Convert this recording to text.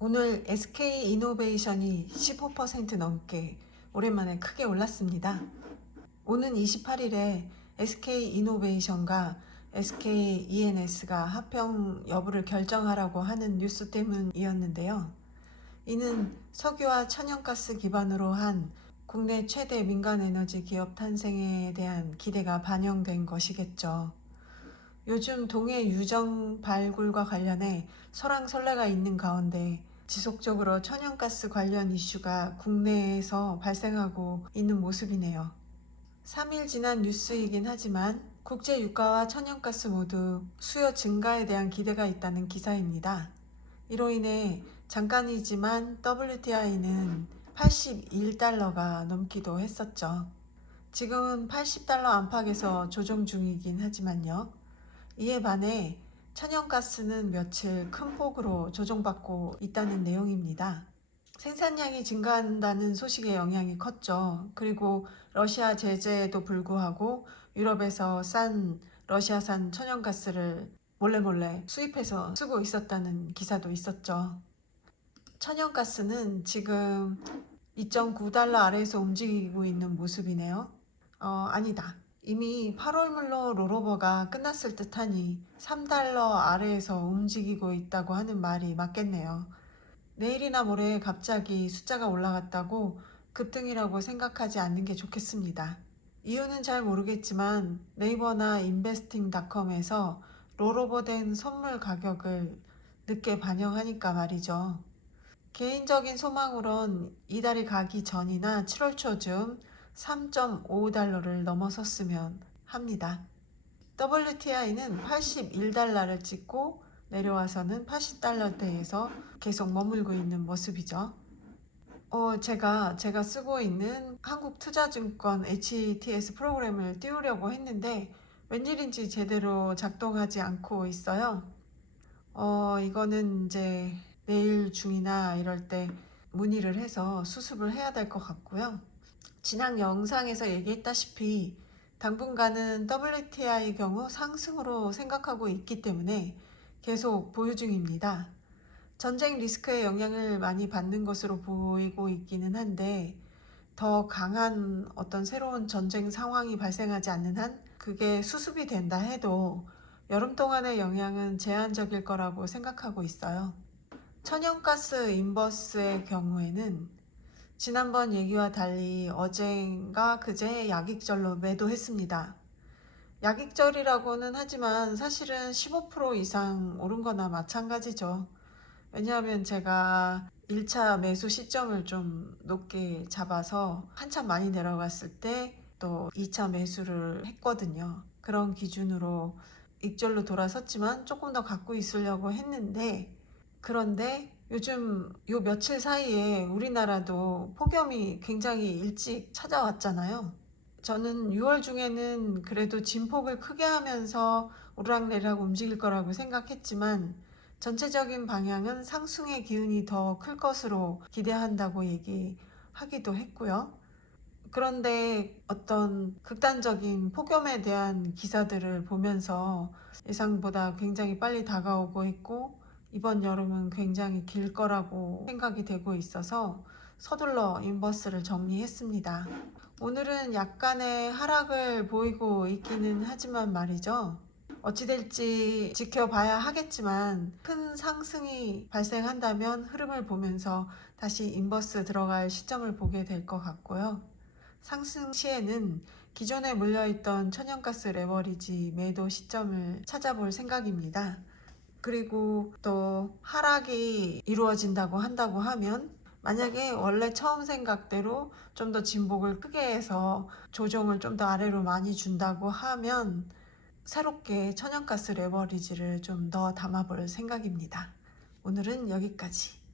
오늘 SK이노베이션이 15% 넘게 오랜만에 크게 올랐습니다. 오는 28일에 SK이노베이션과 SKENS가 합병 여부를 결정하라고 하는 뉴스 때문이었는데요. 이는 석유와 천연가스 기반으로 한 국내 최대 민간에너지 기업 탄생에 대한 기대가 반영된 것이겠죠. 요즘 동해 유정 발굴과 관련해 설왕설래가 있는 가운데 지속적으로 천연가스 관련 이슈가 국내에서 발생하고 있는 모습이네요. 3일 지난 뉴스이긴 하지만 국제 유가와 천연가스 모두 수요 증가에 대한 기대가 있다는 기사입니다. 이로 인해 잠깐이지만 WTI는 81달러가 넘기도 했었죠. 지금은 80달러 안팎에서 조정 중이긴 하지만요. 이에 반해 천연가스는 며칠 큰 폭으로 조정받고 있다는 내용입니다. 생산량이 증가한다는 소식의 영향이 컸죠. 그리고 러시아 제재에도 불구하고 유럽에서 싼 러시아산 천연가스를 몰래 수입해서 쓰고 있었다는 기사도 있었죠. 천연가스는 지금 2.9달러 아래에서 움직이고 있는 모습이네요. 아니다. 이미 8월물로 롤오버가 끝났을 듯하니 3달러 아래에서 움직이고 있다고 하는 말이 맞겠네요. 내일이나 모레 갑자기 숫자가 올라갔다고 급등이라고 생각하지 않는 게 좋겠습니다. 이유는 잘 모르겠지만 네이버나 인베스팅닷컴에서 롤오버된 선물 가격을 늦게 반영하니까 말이죠. 개인적인 소망으론 이달이 가기 전이나 7월 초쯤 3.5달러를 넘어섰으면 합니다. WTI는 81달러를 찍고 내려와서는 80달러대에서 계속 머물고 있는 모습이죠. 제가 쓰고 있는 한국투자증권 HTS 프로그램을 띄우려고 했는데 웬일인지 제대로 작동하지 않고 있어요. 이거는 이제 내일 중이나 이럴 때 문의를 해서 수습을 해야 될 것 같고요. 지난 영상에서 얘기했다시피 당분간은 WTI 경우 상승으로 생각하고 있기 때문에 계속 보유 중입니다. 전쟁 리스크의 영향을 많이 받는 것으로 보이고 있기는 한데 더 강한 어떤 새로운 전쟁 상황이 발생하지 않는 한 그게 수습이 된다 해도 여름 동안의 영향은 제한적일 거라고 생각하고 있어요. 천연가스 인버스의 경우에는 지난번 얘기와 달리 어젠가 그제 약익절로 매도했습니다. 약익절이라고는 하지만 사실은 15% 이상 오른 거나 마찬가지죠. 왜냐하면 제가 1차 매수 시점을 좀 높게 잡아서 한참 많이 내려갔을 때 또 2차 매수를 했거든요. 그런 기준으로 익절로 돌아섰지만 조금 더 갖고 있으려고 했는데 그런데 요즘 요 며칠 사이에 우리나라도 폭염이 굉장히 일찍 찾아왔잖아요. 저는 6월 중에는 그래도 진폭을 크게 하면서 오르락내리락 움직일 거라고 생각했지만 전체적인 방향은 상승의 기운이 더 클 것으로 기대한다고 얘기하기도 했고요. 그런데 어떤 극단적인 폭염에 대한 기사들을 보면서 예상보다 굉장히 빨리 다가오고 있고 이번 여름은 굉장히 길 거라고 생각이 되고 있어서 서둘러 인버스를 정리했습니다. 오늘은 약간의 하락을 보이고 있기는 하지만 말이죠. 어찌 될지 지켜봐야 하겠지만 큰 상승이 발생한다면 흐름을 보면서 다시 인버스 들어갈 시점을 보게 될 것 같고요. 상승 시에는 기존에 물려있던 천연가스 레버리지 매도 시점을 찾아볼 생각입니다. 그리고 또 하락이 이루어진다고 한다고 하면 만약에 원래 처음 생각대로 좀 더 진복을 크게 해서 조정을 좀 더 아래로 많이 준다고 하면 새롭게 천연가스 레버리지를 좀 더 담아볼 생각입니다. 오늘은 여기까지.